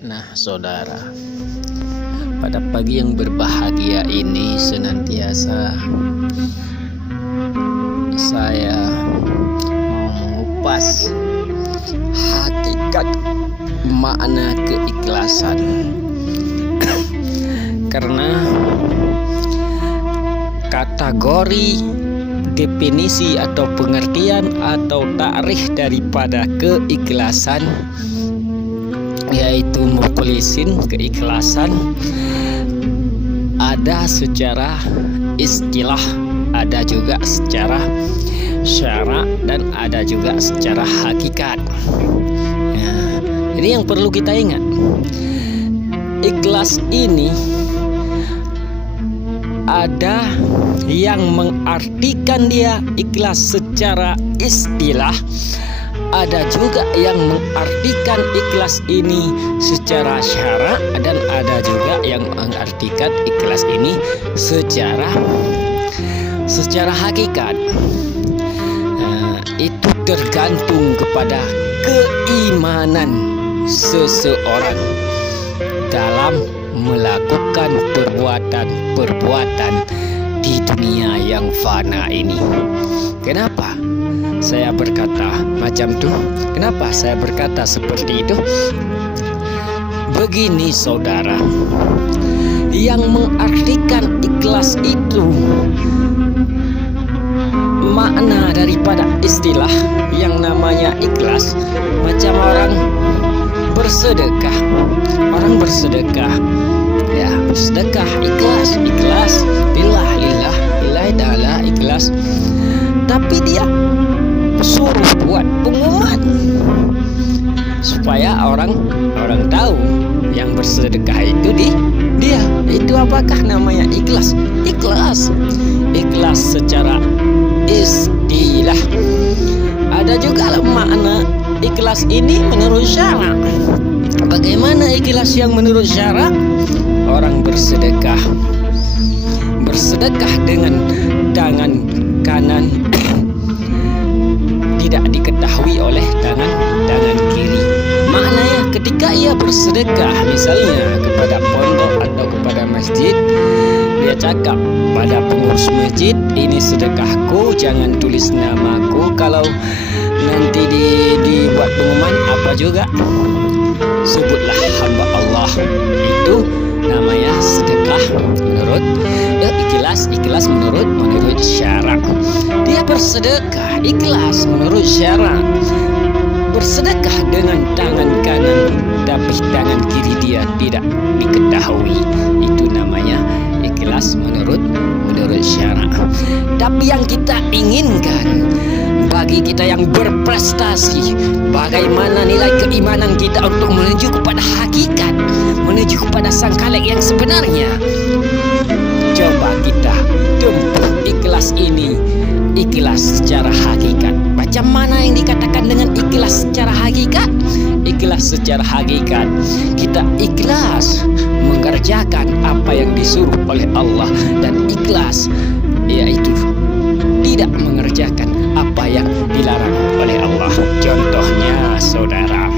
Nah, saudara, pada pagi yang berbahagia ini senantiasa saya mau mengupas hakikat makna keikhlasan. Karena kategori definisi atau pengertian atau takrif daripada keikhlasan, yaitu mukhlisin, keikhlasan, ada secara istilah, ada juga secara syara, dan ada juga secara hakikat. Nah, ini yang perlu kita ingat. Ikhlas ini ada yang mengartikan dia ikhlas secara istilah, ada juga yang mengartikan ikhlas ini secara syara, dan ada juga yang mengartikan ikhlas ini secara hakikat. Itu tergantung kepada keimanan seseorang dalam melakukan perbuatan-perbuatan di dunia yang fana ini. Kenapa saya berkata macam itu? Kenapa saya berkata seperti itu? Begini saudara, yang mengartikan ikhlas itu makna daripada istilah yang namanya ikhlas macam orang bersedekah. Orang bersedekah, ya, sedekah ikhlas lillah ta'ala, ikhlas. Tapi dia suruh buat pengumuman supaya orang tahu yang bersedekah itu dia. Itu apakah namanya ikhlas? Ikhlas secara istilah. Ada juga makna ikhlas ini menurut syara. Bagaimana ikhlas yang menurut syara? Orang bersedekah dengan tangan kanan tidak diketahui oleh tangan kiri. Maknanya ketika ia bersedekah misalnya kepada pondok atau kepada masjid, dia cakap pada pengurus masjid, ini sedekahku, jangan tulis namaku. Kalau nanti dibuat pengumuman apa juga, sebutlah hamba Allah. Itu namanya sedekah menurut ikhlas menurut syara. Dia bersedekah ikhlas menurut syara, bersedekah dengan tangan kanan tapi tangan kiri dia tidak diketahui. Itu namanya ikhlas menurut syara. Tapi yang kita inginkan bagi kita yang berprestasi, bagaimana nilai keimanan kita untuk menuju kepada hakikat, menuju kepada sang Khalik yang sebenarnya. Coba kita tempuh ikhlas ini, ikhlas secara hakikat. Macam mana yang dikatakan dengan ikhlas secara hakikat? Ikhlas secara hakikat, kita ikhlas mengerjakan apa yang disuruh oleh Allah, dan ikhlas yaitu tidak mengerjakan apa yang dilarang oleh Allah. Contohnya saudara,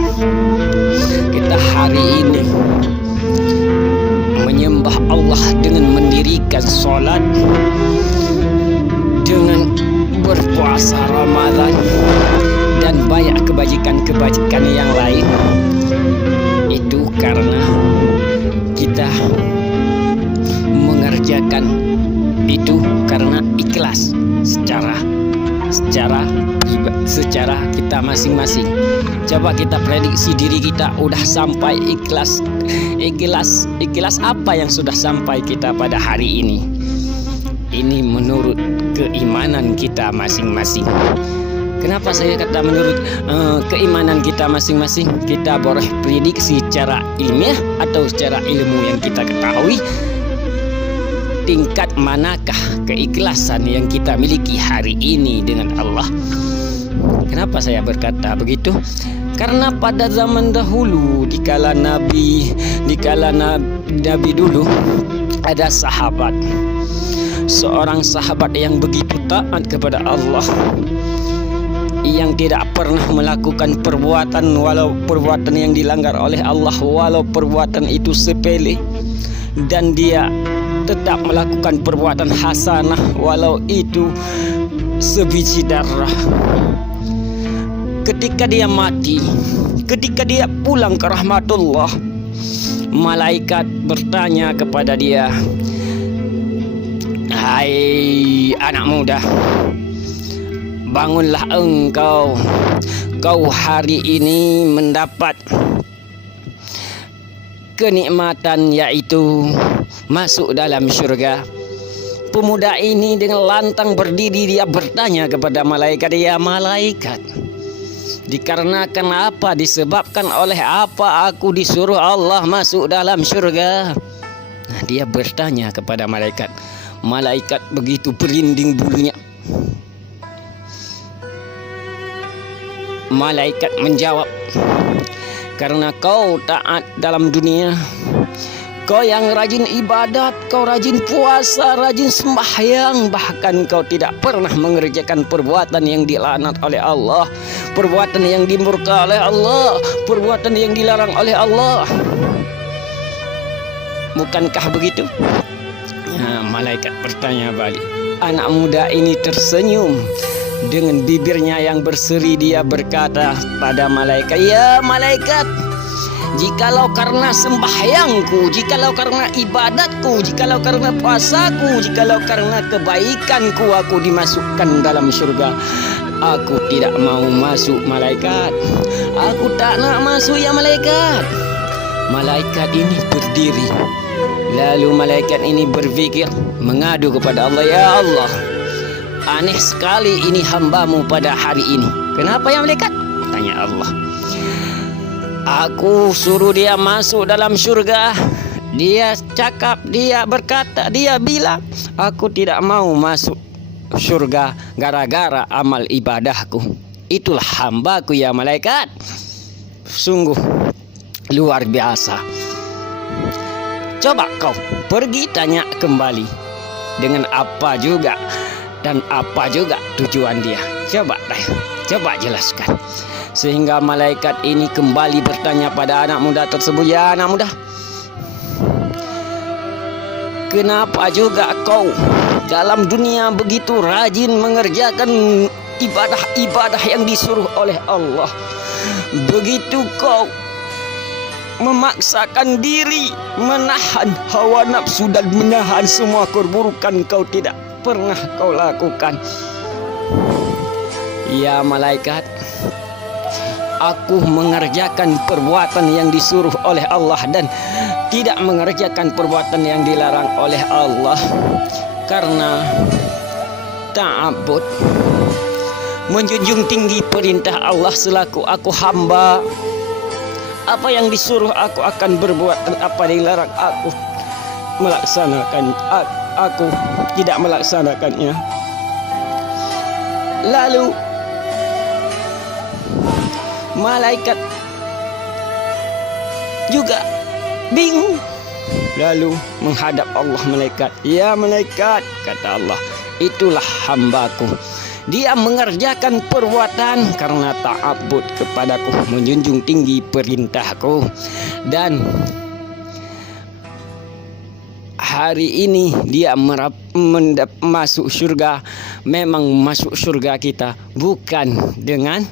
kita hari ini menyembah Allah dengan mendirikan sholat, dengan berpuasa Ramadan, dan banyak kebajikan yang lain. Itu karena kita mengerjakan itu karena ikhlas secara kita masing-masing. Coba kita prediksi diri kita udah sampai ikhlas apa yang sudah sampai kita pada hari ini. Ini menurut keimanan kita masing-masing. Kenapa saya kata menurut keimanan kita masing-masing? Kita boleh prediksi secara ilmiah atau secara ilmu yang kita ketahui tingkat manakah keikhlasan yang kita miliki hari ini dengan Allah. Kenapa saya berkata begitu? Karena pada zaman dahulu, dikala Nabi dulu, ada seorang sahabat yang begitu taat kepada Allah. yang tidak pernah melakukan perbuatan walau perbuatan yang dilanggar oleh Allah, walau perbuatan itu sepele, dan dia tetap melakukan perbuatan hasanah walau itu sebiji darah. Ketika dia mati, ketika dia pulang ke rahmatullah, malaikat bertanya kepada dia, "Hai anak muda, bangunlah engkau. Kau hari ini mendapat kenikmatan, yaitu masuk dalam syurga." Pemuda ini dengan lantang berdiri, dia bertanya kepada malaikat, "Ya malaikat, dikarenakan apa, disebabkan oleh apa aku disuruh Allah masuk dalam syurga?" Nah, dia bertanya kepada malaikat. Malaikat begitu berinding bulunya. Malaikat menjawab, "Karena kau taat dalam dunia, kau yang rajin ibadat, kau rajin puasa, rajin sembahyang, bahkan kau tidak pernah mengerjakan perbuatan yang dilaknat oleh Allah, perbuatan yang dimurka oleh Allah, perbuatan yang dilarang oleh Allah. Bukankah begitu?" Nah, malaikat bertanya balik. Anak muda ini tersenyum. Dengan bibirnya yang berseri dia berkata pada malaikat, "Ya malaikat, jikalau karena sembahyangku, jikalau karena ibadatku, jikalau karena puasaku, jikalau karena kebaikanku aku dimasukkan dalam surga, aku tidak mau masuk malaikat. Aku tak nak masuk ya malaikat." Malaikat ini berdiri. Lalu malaikat ini berpikir, mengadu kepada Allah, "Ya Allah, aneh sekali ini hambamu pada hari ini." "Kenapa ya malaikat?" tanya Allah. "Aku suruh dia masuk dalam surga. Dia cakap, dia berkata, dia bilang, aku tidak mau masuk surga gara-gara amal ibadahku. Itulah hambaku ya malaikat. Sungguh luar biasa. Coba kau pergi tanya kembali dengan apa juga dan apa juga tujuan dia. Coba jelaskan." Sehingga malaikat ini kembali bertanya pada anak muda tersebut, "Ya anak muda, kenapa juga kau dalam dunia begitu rajin mengerjakan ibadah-ibadah yang disuruh oleh Allah, begitu kau memaksakan diri, menahan hawa nafsu dan menahan semua keburukan, kau tidak pernah kau lakukan?" "Ya malaikat, aku mengerjakan perbuatan yang disuruh oleh Allah dan tidak mengerjakan perbuatan yang dilarang oleh Allah karena ta'abbud, menjunjung tinggi perintah Allah selaku aku hamba. Apa yang disuruh aku akan berbuat, dan apa yang dilarang aku melaksanakan, aku tidak melaksanakannya." Lalu malaikat juga bingung. Lalu menghadap Allah malaikat. "Ya malaikat," kata Allah, "itulah hambaku. Dia mengerjakan perbuatan karena ta'abbud kepadaku, menjunjung tinggi perintahku. Dan hari ini dia masuk surga. Memang masuk surga kita bukan dengan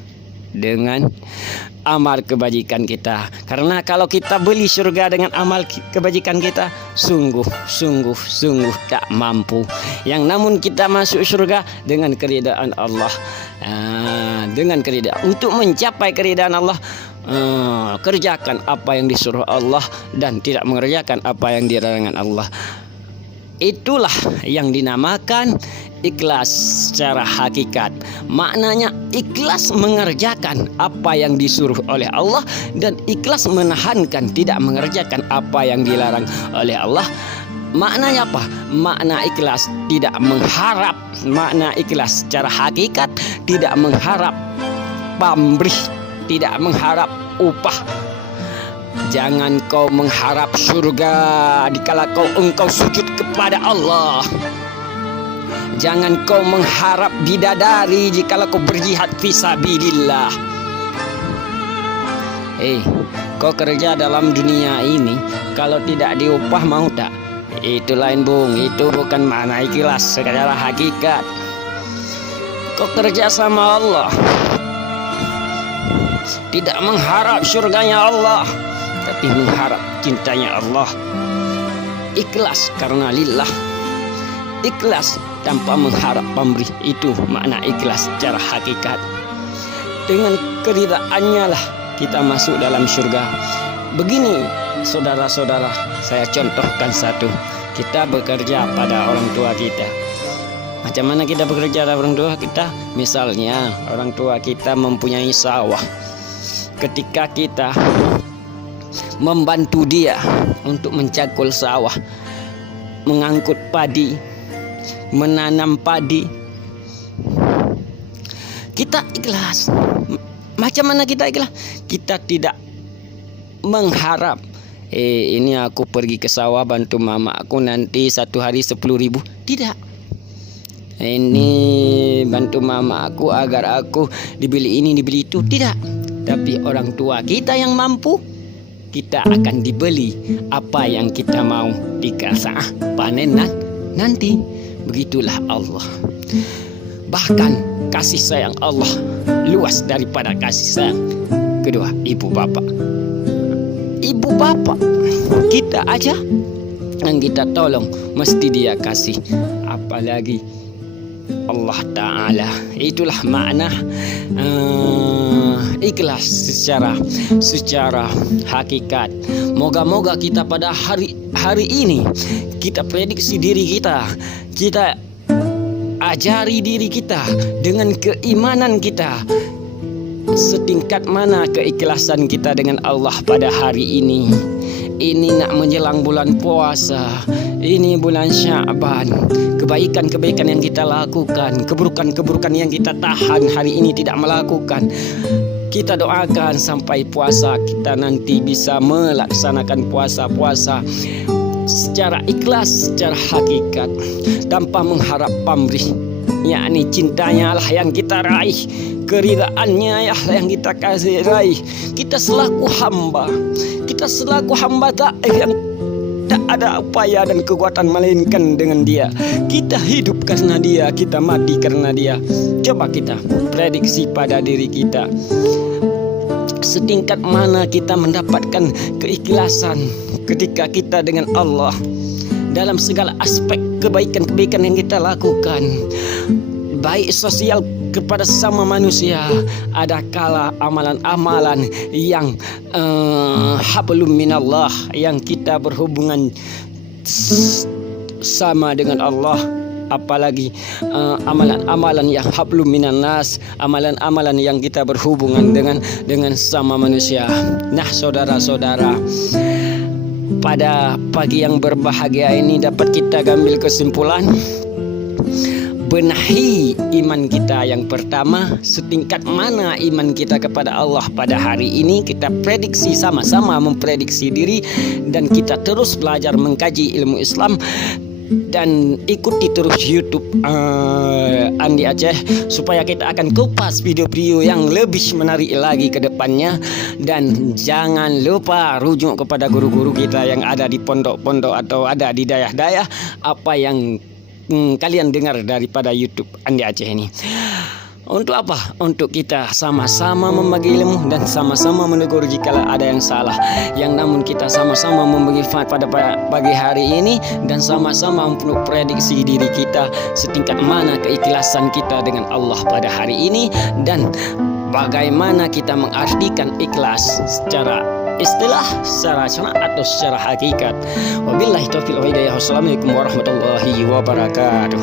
amal kebajikan kita. Karena kalau kita beli surga dengan amal kebajikan kita, sungguh tak mampu. Yang namun kita masuk surga dengan keridaan Allah. Dengan keridaan, untuk mencapai keridaan Allah, kerjakan apa yang disuruh Allah dan tidak mengerjakan apa yang dilarang Allah. Itulah yang dinamakan ikhlas secara hakikat. Maknanya ikhlas mengerjakan apa yang disuruh oleh Allah dan ikhlas menahankan tidak mengerjakan apa yang dilarang oleh Allah. Maknanya apa? Makna ikhlas tidak mengharap, makna ikhlas secara hakikat tidak mengharap pamrih, tidak mengharap upah. Jangan kau mengharap surga dikala engkau sujud kepada Allah. Jangan kau mengharap bidadari jikalau kau berjihad fisabilillah. Kau kerja dalam dunia ini, kalau tidak diupah mau tak? Itu lain bung, itu bukan makna ikhlas secara hakikat. Kau kerja sama Allah, tidak mengharap surganya Allah, tapi mengharap cintanya Allah. Ikhlas karena lillah, ikhlas tanpa mengharap pemberi, itu makna ikhlas secara hakikat. Dengan keridaannya lah kita masuk dalam surga. Begini saudara-saudara, saya contohkan satu. Kita bekerja pada orang tua kita. Macam mana kita bekerja pada orang tua kita? Misalnya orang tua kita mempunyai sawah. Ketika kita membantu dia untuk mencakul sawah, mengangkut padi, menanam padi, kita ikhlas. Macam mana kita ikhlas? Kita tidak mengharap ini aku pergi ke sawah bantu mama aku nanti satu hari 10.000. Tidak. Ini bantu mama aku agar aku dibeli ini dibeli itu. Tidak. Tapi orang tua kita yang mampu, kita akan dibeli apa yang kita mau dikasih panen nanti. Begitulah Allah. Bahkan kasih sayang Allah luas daripada kasih sayang kedua ibu bapak. Ibu bapak kita aja yang kita tolong mesti dia kasih, apalagi Allah Ta'ala. Itulah makna ikhlas secara hakikat. Moga-moga kita pada hari ini kita prediksi diri kita, kita ajari diri kita dengan keimanan kita, setingkat mana keikhlasan kita dengan Allah pada hari ini. Ini nak menjelang bulan puasa, ini bulan Sya'ban. Kebaikan-kebaikan yang kita lakukan, keburukan-keburukan yang kita tahan hari ini tidak melakukan, kita doakan sampai puasa kita nanti bisa melaksanakan puasa-puasa secara ikhlas, secara hakikat, tanpa mengharap pamrih. Yakni cintanya lah yang kita raih, keridaannya ya yang kita kasih raih. Kita selaku hamba tak yang tak ada upaya dan kekuatan melainkan dengan dia. Kita hidup karena dia, kita mati karena dia. Coba kita prediksi pada diri kita, setingkat mana kita mendapatkan keikhlasan ketika kita dengan Allah dalam segala aspek kebaikan-kebaikan yang kita lakukan, baik sosial kepada sesama manusia. Ada kala amalan-amalan yang hablum minallah, yang kita berhubungan sama dengan Allah, apalagi amalan-amalan yang hablum minan nas, amalan-amalan yang kita berhubungan dengan sama manusia. Nah, saudara-saudara, pada pagi yang berbahagia ini dapat kita ambil kesimpulan, benahi iman kita. Yang pertama, setingkat mana iman kita kepada Allah pada hari ini. Kita prediksi, sama-sama memprediksi diri, dan kita terus belajar mengkaji ilmu Islam. Dan ikuti terus YouTube Andi Aceh, supaya kita akan kupas video-video yang lebih menarik lagi ke depannya. Dan jangan lupa rujuk kepada guru-guru kita yang ada di pondok-pondok atau ada di daerah-daerah, apa yang kalian dengar daripada YouTube Andi Aceh ini. Untuk apa? Untuk kita sama-sama membagi ilmu dan sama-sama menegur jika ada yang salah. Yang namun kita sama-sama membagi manfaat pada pagi hari ini, dan sama-sama memprediksi diri kita setingkat mana keikhlasan kita dengan Allah pada hari ini, dan bagaimana kita mengartikan ikhlas secara istilah, secara syara atau secara hakikat. Wabillahi taufiq wal hidayah. Wassalamualaikum warahmatullahi wabarakatuh.